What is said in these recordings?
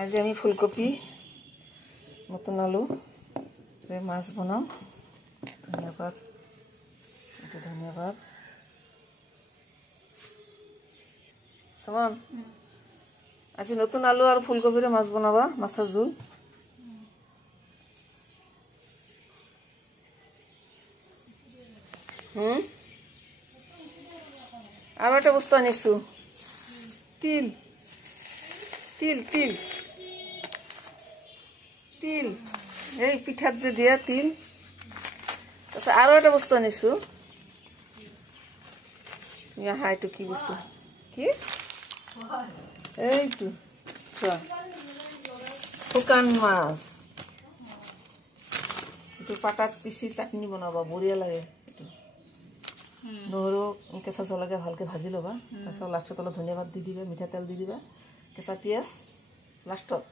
আজি আমি ফুলকপি নতুন আলু মাছ বনাম। ধন্যবাদ, ধন্যবাদ। সমান আজি নতুন আলু আর ফুলকপিরে মাছ বনাবা, মাছের ঝোল। আর একটা বস্তু আনিছো, তিল তিল তিল তিল, এই পিঠাত যে দিয়া তিল। আচ্ছা, আরো একটা বস্তু আনিছো। তুমি আহা, এইটো কি বস্তু? কি এইটো? শুকান মাছ। এইটো পাতাত পিচি চাটনি বনাবা, বঢ়িয়া লাগে। এইটো নহৰু কেঁচা জলকীয়া ভালকে ভাজি ল'বা। তাৰপিছত লাষ্টত অলপ ধনিয়া পাত দি দিবা, মিঠাতেল দি দিবা, কেঁচা পিঁয়াজ লাষ্টত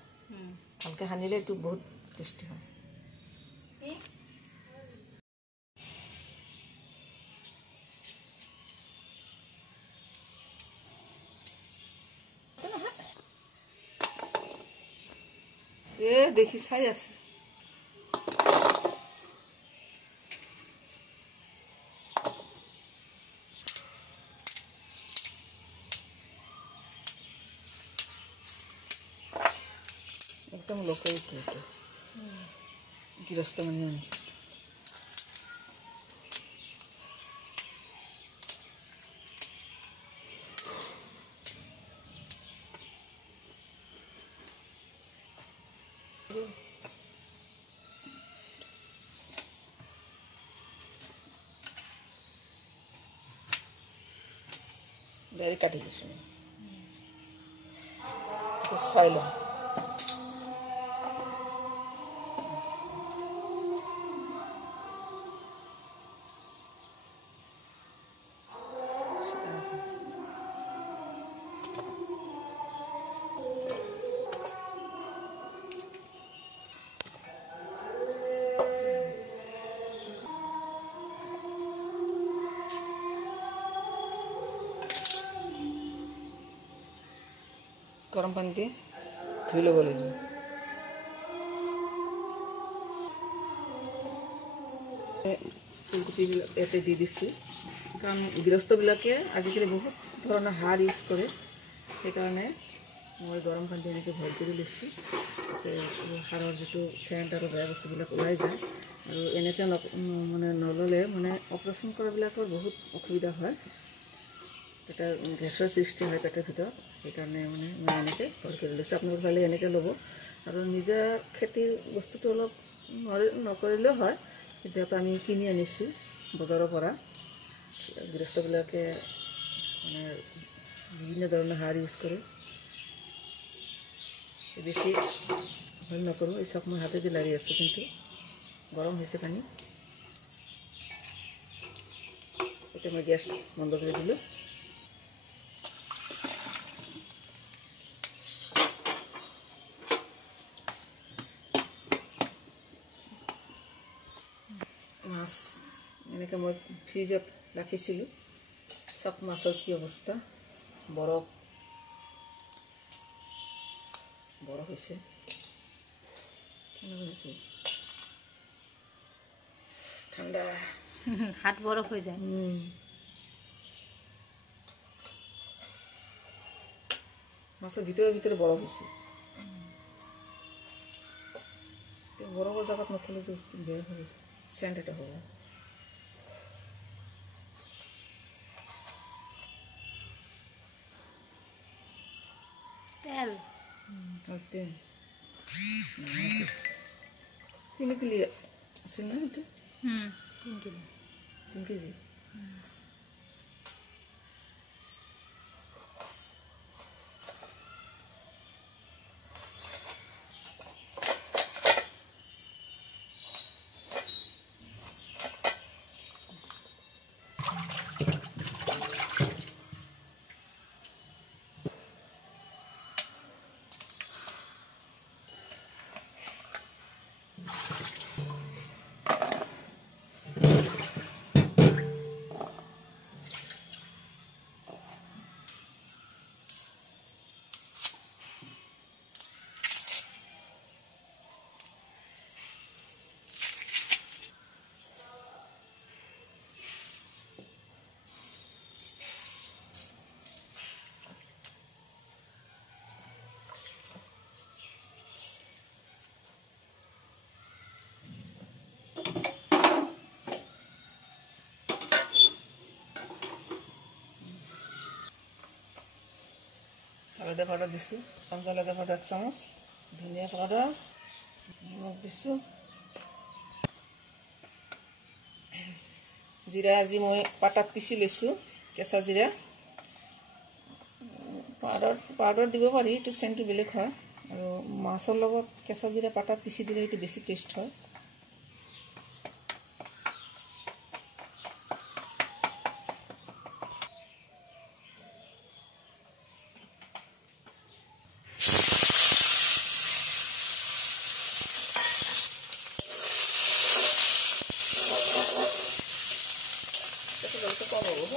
ভালকে সানিলে এইটো বহুত টেষ্টি হয়। এ দেখি চাই আছে। একদম লোকেল গৃহস্থ মানুহ আনিছে। ডাইরেক্ট কাটি দিছো, চাই লওঁ। গৰম পানী দি ধুই ল'ব লাগিব। ফুলকপিবিলাক ইয়াতে দি দিছোঁ, কাৰণ গৃহস্থবিলাকে আজিকালি বহুত ধৰণৰ সাৰ ইউজ কৰে। সেইকাৰণে মই গৰম পানী এনেকৈ বইল কৰি লৈছোঁ, যাতে সাৰৰ যিটো চেণ্ট আৰু বেয়া বস্তুবিলাক ওলাই যায়। আৰু এনেকৈ মানে নল'লে মানে অপাৰেশ্যন কৰাবিলাকৰ বহুত অসুবিধা হয়, এটা গেছৰ সৃষ্টি হয় পেটৰ ভিতৰত। সেইকাৰণে মানে মই এনেকৈ বইল কৰি লৈছোঁ। আপোনালোকৰ ফালে এনেকৈ ল'ব। আৰু নিজা খেতিৰ বস্তুটো অলপ নকৰিলেও হয়, যিহেতু আমি কিনি আনিছোঁ বজাৰৰ পৰা। গৃহস্থবিলাকে মানে বিভিন্ন ধৰণৰ সাৰ ইউজ কৰে। বেছি ভুল নকৰোঁ। এই চাওক, মই হাতেদি লাৰি আছোঁ, কিন্তু গৰম হৈছে পানী। এতিয়া মই গেছ বন্ধ কৰি দিলোঁ। মাছ এনেকৈ মই ফ্ৰিজত ৰাখিছিলোঁ। চাওক মাছৰ কি অৱস্থা, বৰফ হৈছে। ঠাণ্ডা, হাত বৰফ হৈ যায়। মাছের ভিতরে ভিতরে বরফ হয়েছে। বরফের জায়গা নথলে যে বের হয়ে গেছে, স্যান্ড এটা হবে। তেল তেল 3 কিলো আছে না এটা? 3 কিলো, 3 কেজি। হালধি পাউডাৰ দিছোঁ, পঞ্চহালধি পাউডাৰ 1 চামুচ, ধনিয়া পাউডাৰ, নিমখ দিছোঁ, জিৰা আজি মই পাতাত পিচি লৈছোঁ, কেঁচা জিৰা। পাউডাৰ দিব পাৰি, এইটো চেণ্টটো বেলেগ হয়, আৰু মাছৰ লগত কেঁচা জিৰা পাতাত পিচি দিলে এইটো বেছি টেষ্ট হয়। জলটো কম হ'ব।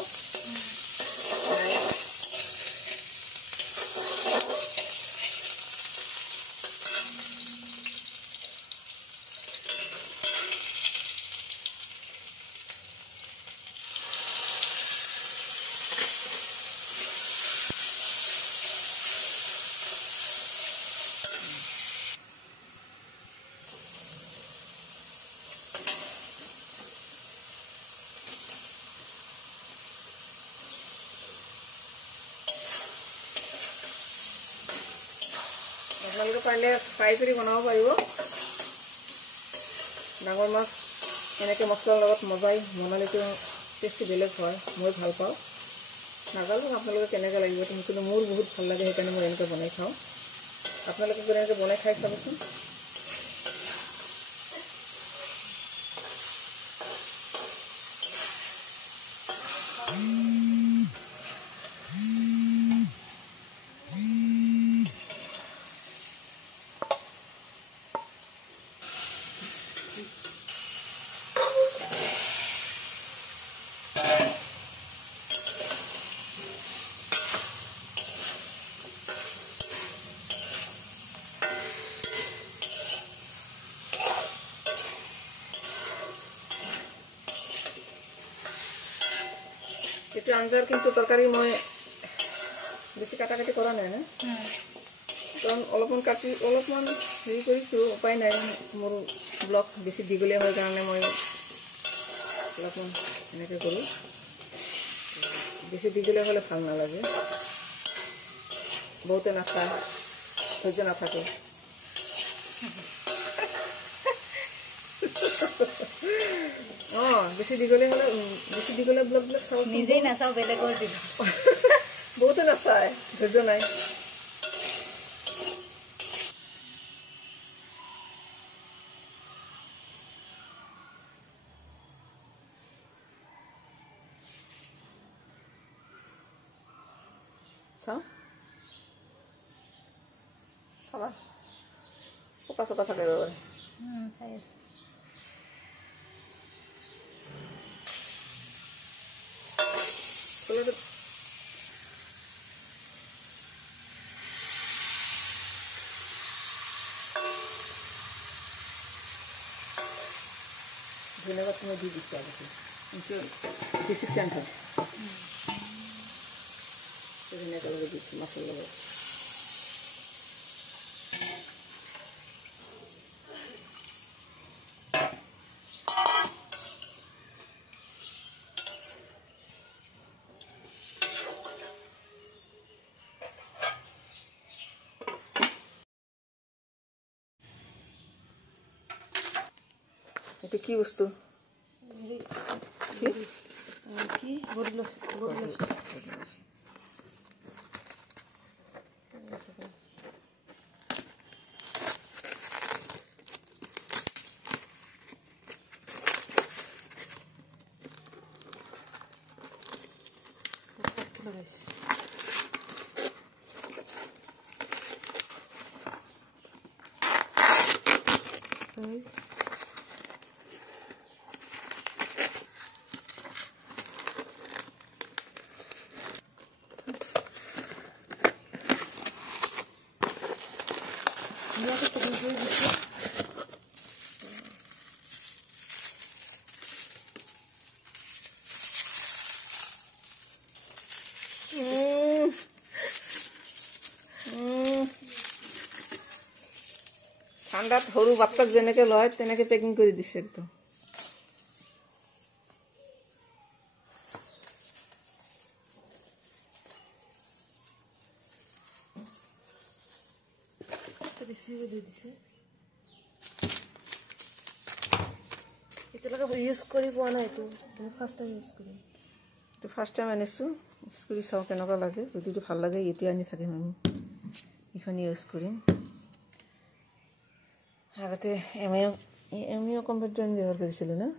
আপোনালোকে পাৰিলে ফ্ৰাই কৰি বনাব পাৰিব। ডাঙৰ মাছ এনেকৈ মছলাৰ লগত মজাই বনালেতো টেষ্টটো বেলেগ হয়, মই ভাল পাওঁ। নাজানো আপোনালোকে কেনেকৈ লাগিব, কিন্তু মোৰ বহুত ভাল লাগে, সেইকাৰণে মই এনেকৈ বনাই খাওঁ। আপোনালোকে এনেকৈ বনাই খাই চাবচোন। এইটো আঞ্জাৰ কিন্তু তৰকাৰী মই বেছি কাটাকাটি কৰা নাই না, কাৰণ অলপমান হেৰি কৰিছোঁ, উপায় নাই, মোৰ ব্লগ বেছি দীঘলীয়া হয় কাৰণে মই অলপমান এনেকৈ কৰোঁ। বেছি দীঘলীয়া হ'লে ভাল নালাগে, বহুতে নাখায়, ধৈৰ্য নাথাকে। বেছি দীঘলীয়া ব্লগবিলাক চাওঁ, নিজেই নাচাওঁ, বেলেগৰ দিব। বহুতে নাচায়, ধৈৰ্য নাই। চাবা পকা চকা থাকে বাৰু। চাই আছোঁ। ধন্যবাদ, তুমি দি দিচ্ছি আগতে বেশি চান হয় একেলগে দিচ্ছি মাছের লগত। এটা কি বস্তু? কি বড় ঠান্ডাত সৰু বাচ্চাক যেনেকে লয় তেনেকে পেকিং কৰি দিছে একদম। বেছিকৈ দি দিছে এতিয়ালৈকে ইউজ কৰি পোৱা নাই এইটো ফাৰ্ষ্ট টাইম ইউজ কৰিম এইটো ফাৰ্ষ্ট টাইম আনিছোঁ ইউজ কৰি চাওঁ কেনেকুৱা লাগে যদিটো ভাল লাগে এইটোৱে আনি থাকিম আমি এইখন ইউজ কৰিম আগতে এমিও কম্পিউটাৰ আমি ব্যৱহাৰ কৰিছিলোঁ না